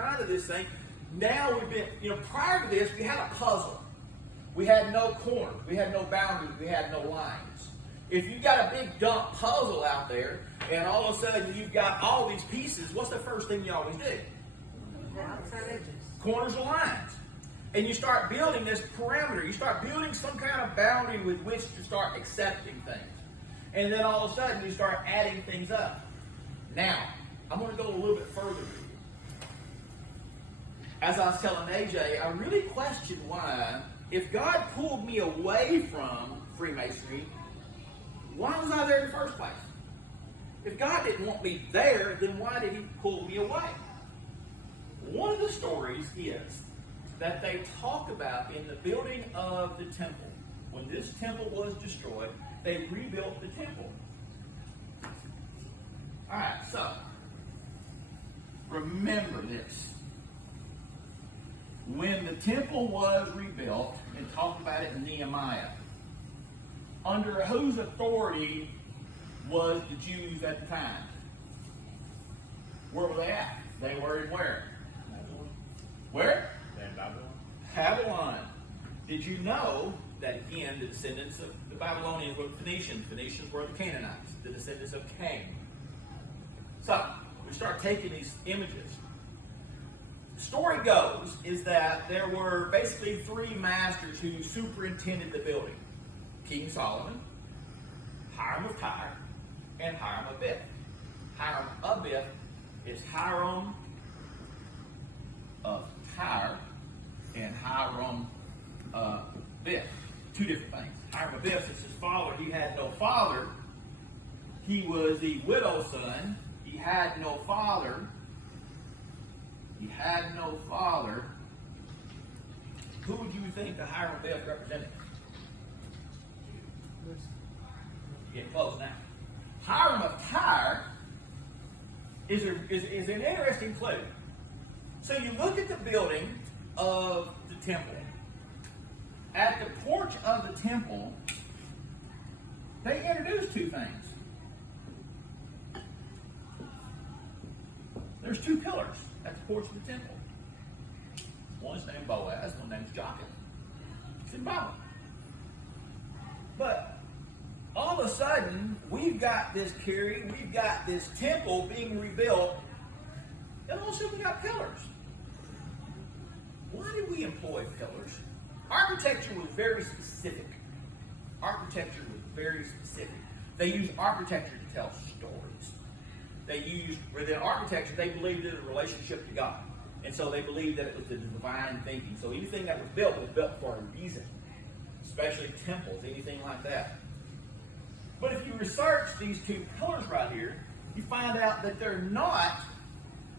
kind of this thing. Now we've been, prior to this, we had a puzzle. We had no corners. We had no boundaries. We had no lines. If you got a big dump puzzle out there, and all of a sudden you've got all these pieces, what's the first thing you always do? Corners or lines. And you start building this parameter. You start building some kind of boundary with which to start accepting things. And then all of a sudden you start adding things up. Now, I'm going to go a little bit further with you. As I was telling AJ, I really question why, if God pulled me away from Freemasonry, why was I there in the first place? If God didn't want me there, then why did he pull me away? One of the stories is that they talk about in the building of the temple. When this temple was destroyed, they rebuilt the temple. Alright, so remember this. When the temple was rebuilt, and talk about it in Nehemiah, under whose authority was the Jews at the time? Where were they at? They were in where? Babylon. Where? And Babylon. Babylon. Did you know that, again, the descendants of the Babylonians were the Phoenicians? Phoenicians were the Canaanites, the descendants of Cain. So, we start taking these images. The story goes is that there were basically three masters who superintended the building. King Solomon, Hiram of Tyre, and Hiram of Bith. Hiram of Bith is Hiram of Tyre and Hiram of Bith. Two different things. Hiram of Bith is his father. He had no father. He was the widow's son. He had no father. He had no father. Who would you think the Hiram of Bith represented? Getting close now. Hiram of Tyre is an interesting clue. So you look at the building of the temple. At the porch of the temple, they introduced two things. There's two pillars at the porch of the temple. One is named Boaz, one named Jachin. It's in the Bible. But all of a sudden, we've got this temple being rebuilt, and all of a sudden we got pillars. Why did we employ pillars? Architecture was very specific. They used architecture to tell stories. Within architecture, they believed in a relationship to God. And so they believed that it was the divine thinking. So anything that was built for a reason. Especially temples, anything like that. But if you research these two pillars right here, you find out that they're not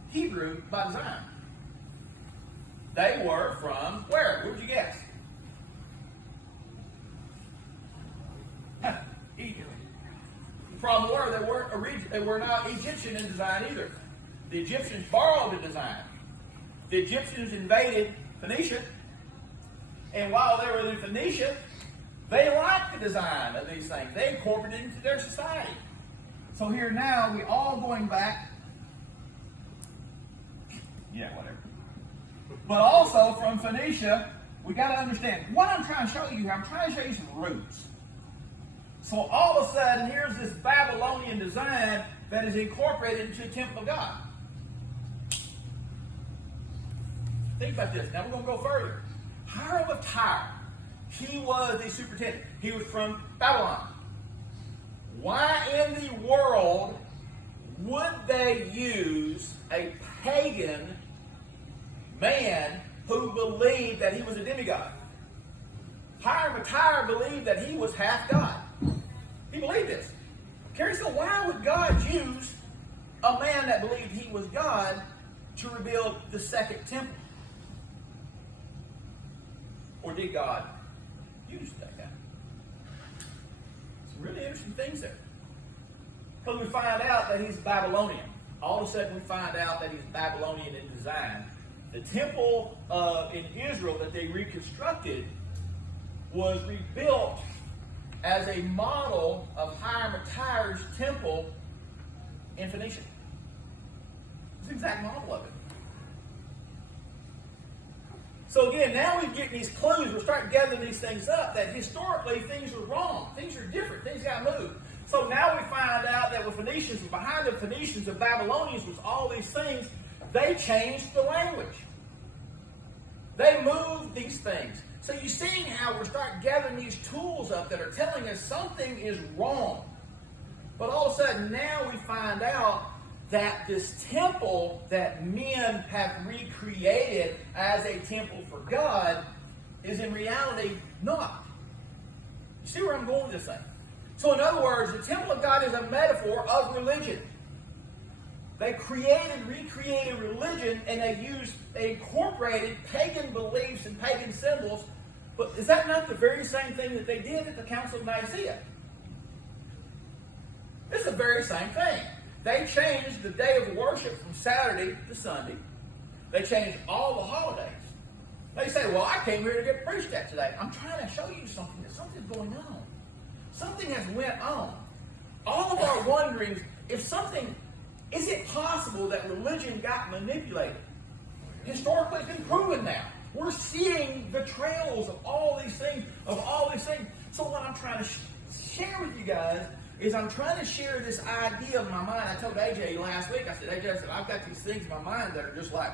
Hebrew by design. They were from where? Where'd you guess? Egypt. The problem they were not Egyptian in design either. The Egyptians borrowed the design. The Egyptians invaded Phoenicia, and while they were in Phoenicia, they liked the design of these things. They incorporated it into their society. So here now, we all going back. Yeah, whatever. But also from Phoenicia, we got to understand what I'm trying to show you here. I'm trying to show you some roots. So all of a sudden, here's this Babylonian design that is incorporated into the temple of God. Think about this. Now we're going to go further. Hiram of Tyre. He was the superintendent. He was from Babylon. Why in the world would they use a pagan man who believed that he was a demigod? Hiram of Tyre believed that he was half God. He believed this. Carrie, so why would God use a man that believed he was God to rebuild the second temple? Or did God use that guy? Some really interesting things there. Because we find out that he's Babylonian. All of a sudden we find out that he's Babylonian in design. The temple in Israel that they reconstructed was rebuilt as a model of Hiram of Tyre's temple in Phoenicia. It's the exact model of it. So again, now we're getting these clues. We're starting gathering these things up that historically things are wrong. Things are different. Things got moved. So now we find out that with Phoenicians, behind the Phoenicians and Babylonians was all these things. They changed the language. They moved these things. So you're seeing how we're starting gathering these tools up that are telling us something is wrong. But all of a sudden now we find out that this temple that men have recreated as a temple for God is in reality not. You see where I'm going with this thing? So in other words, the temple of God is a metaphor of religion. They recreated religion, and they incorporated pagan beliefs and pagan symbols. But is that not the very same thing that they did at the Council of Nicaea? It's the very same thing. They changed the day of worship from Saturday to Sunday. They changed all the holidays. They say, well, I came here to get preached at today. I'm trying to show you something. That something's going on. Something has went on. All of our wonderings, is it possible that religion got manipulated? Historically, it's been proven now. We're seeing the trails of all these things, So what I'm trying to share with you guys is I'm trying to share this idea of my mind. I told AJ last week, I said, AJ, I've got these things in my mind that are just like,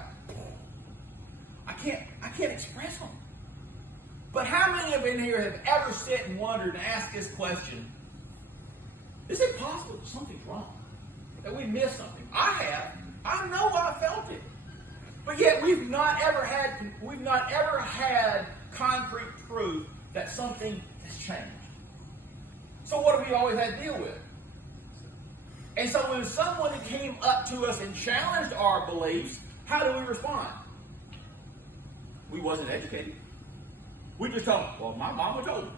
I can't express them. But how many of you in here have ever sit and wondered and asked this question? Is it possible that something's wrong? That we missed something? I have. I know I felt it. But yet we've not ever had concrete proof that something has changed. So what have we always had to deal with? And so when someone came up to us and challenged our beliefs, how do we respond? We wasn't educated. We just told them, well, my mama told me.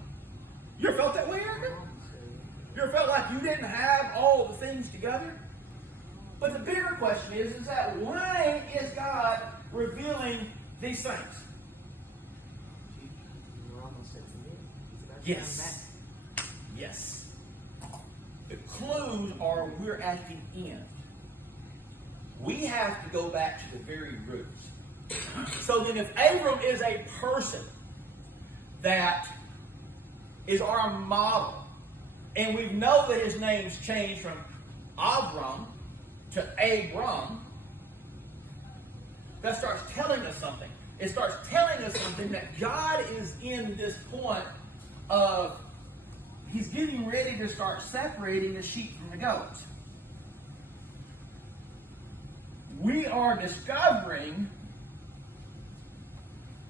You ever felt that way, Erica? You ever felt like you didn't have all the things together? But the bigger question is that why is God revealing these things? Yes. Yes. The clues are we're at the end. We have to go back to the very roots. So then if Abram is a person that is our model, and we know that his name's changed from Avram to Abram, that starts telling us something. It starts telling us something that God is in this point of He's getting ready to start separating the sheep from the goats. We are discovering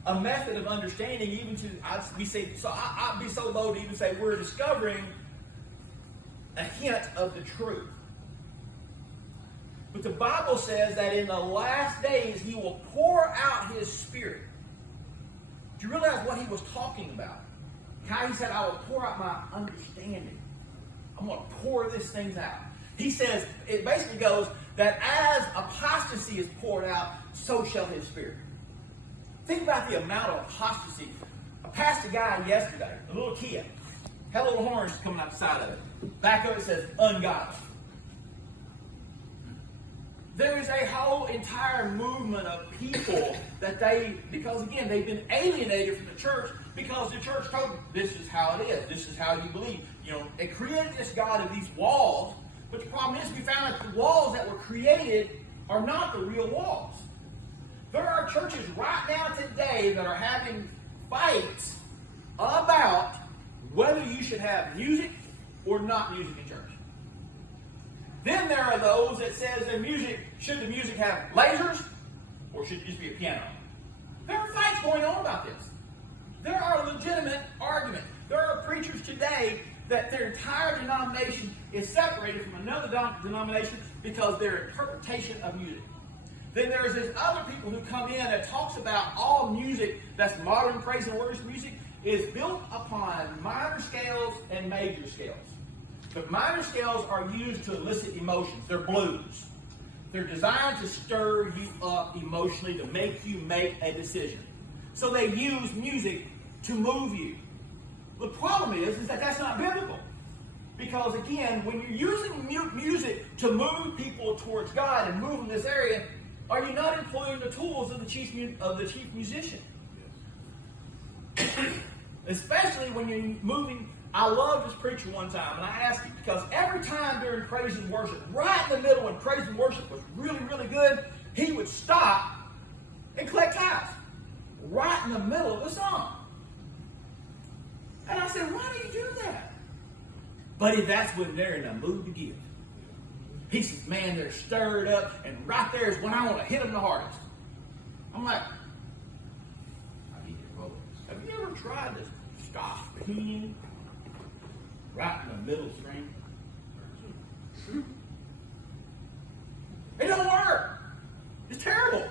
a method of understanding, even to, I'd be so low to even say we're discovering a hint of the truth. But the Bible says that in the last days He will pour out His Spirit. Do you realize what He was talking about? How He said, I will pour out my understanding. I'm going to pour these things out. He says, it basically goes that as apostasy is poured out, so shall His Spirit. Think about the amount of apostasy. I passed a guy yesterday, a little Kia. Had little horns coming out the side of it. Back of it says, ungodly. There is a whole entire movement of people that because again, they've been alienated from the church because the church told them, this is how it is. This is how you believe. It created this God of these walls. But the problem is we found that the walls that were created are not the real walls. There are churches right now today that are having fights about whether you should have music or not music in church. Then there are those that says should the music have lasers or should it just be a piano? There are fights going on about this. There are legitimate arguments. There are preachers today that their entire denomination is separated from another denomination because of their interpretation of music. Then there's these other people who come in that talks about all music that's modern praise and worship music is built upon minor scales and major scales. The minor scales are used to elicit emotions. They're blues. They're designed to stir you up emotionally, to make you make a decision. So they use music to move you. The problem is that that's not biblical. Because again, when you're using music to move people towards God and move in this area, are you not employing the tools of the chief musician? Especially when you're moving. I love this preacher one time, and I asked him, because every time during praise and worship, right in the middle when praise and worship was really, really good, he would stop and collect tithes. Right in the middle of the song. And I said, why do you do that? Buddy, that's when they're in a mood to give. He says, man, they're stirred up, and right there is when I want to hit them the hardest. I'm like, have you ever tried to stop tuning right in the middle string? It don't work. It's terrible.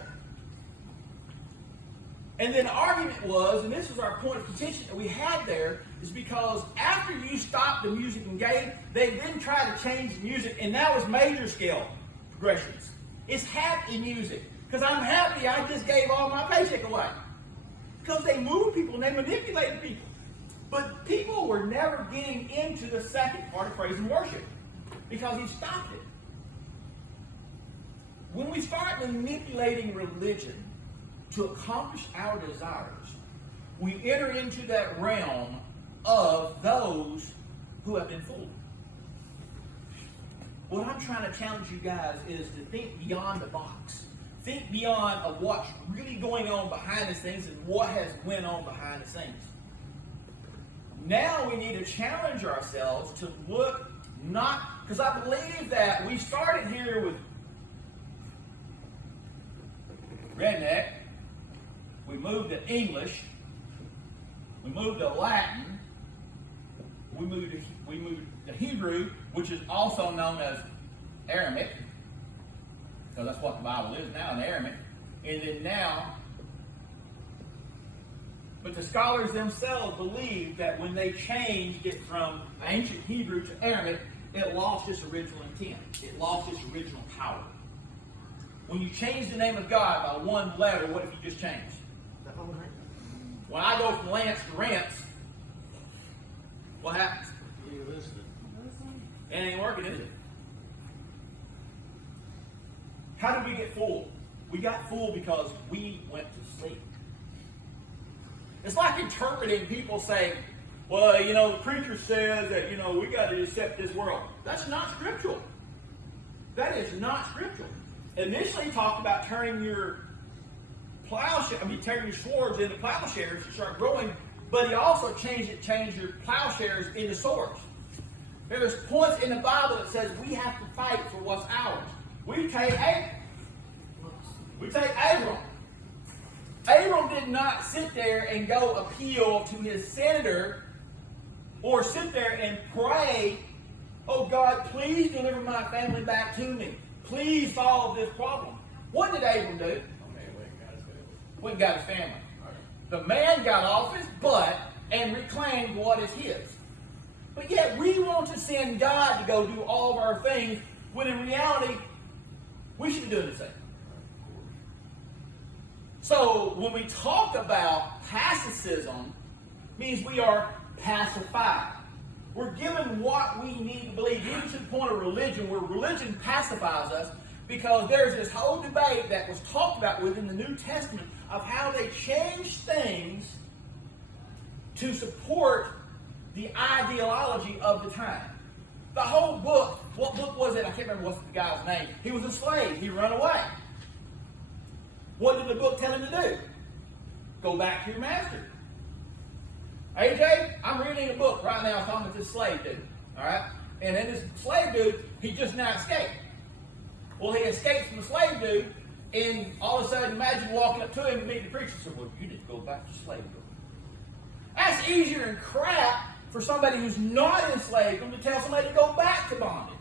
And then the argument was, and this was our point of contention that we had there, is because after you stopped the music and gave, they then tried to change the music, and that was major scale progressions. It's happy music. Because I'm happy I just gave all my paycheck away. Because they moved people and they manipulated people. But people were never getting into the second part of praise and worship. Because he stopped it. When we start manipulating religion to accomplish our desires, we enter into that realm of those who have been fooled. What I'm trying to challenge you guys is to think beyond the box. Think beyond of what's really going on behind the scenes and what has went on behind the scenes. Now we need to challenge ourselves to look not, because I believe that we started here with redneck, we moved to English, we moved to Latin, we moved to Hebrew, which is also known as Aramaic, because that's what the Bible is now, in Aramaic. And then now, but the scholars themselves believe that when they changed it from ancient Hebrew to Aramaic, it lost its original intent. It lost its original power. When you change the name of God by one letter, what if you just changed? The whole name. When I go from Lance to Rance, what happens? You listed. It ain't working, is it? How did we get fooled? We got fooled because we went to sleep. It's like interpreting people saying, well, the preacher says that, we got to accept this world. That's not scriptural. That is not scriptural. Initially talked about turning your turning your swords into plowshares to start growing, but he also changed your plowshares into swords. There's points in the Bible that says we have to fight for what's ours. We take Abram. Abram did not sit there and go appeal to his senator or sit there and pray, oh God, please deliver my family back to me. Please solve this problem. What did Abram do? Went and got his family. The man got off his butt and reclaimed what is his. But yet we want to send God to go do all of our things, when in reality, we should be doing the same. So when we talk about pacificism, means we are pacified. We're given what we need to believe, even to the point of religion, where religion pacifies us, because there's this whole debate that was talked about within the New Testament of how they changed things to support the ideology of the time. The whole book, what book was it? I can't remember what's the guy's name. He was a slave. He ran away. What did the book tell him to do? Go back to your master. AJ, I'm reading a book right now talking to this slave dude. All right? And then this slave dude, he just now escaped. Well, he escaped from the slave dude, and all of a sudden, imagine walking up to him and meeting the preacher and saying, well, you need to go back to slavery. That's easier than crap for somebody who's not enslaved to tell somebody to go back to bondage.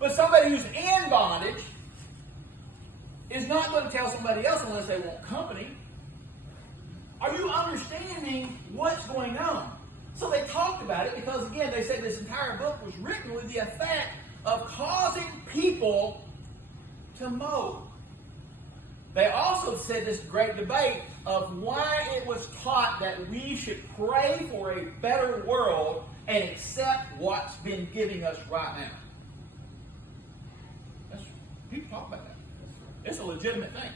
But somebody who's in bondage is not going to tell somebody else unless they want company. Are you understanding what's going on? So they talked about it because, again, they said this entire book was written with the effect of causing people to mow. They also said this great debate of why it was taught that we should pray for a better world and accept what's been giving us right now. People talk about that. It's a legitimate thing.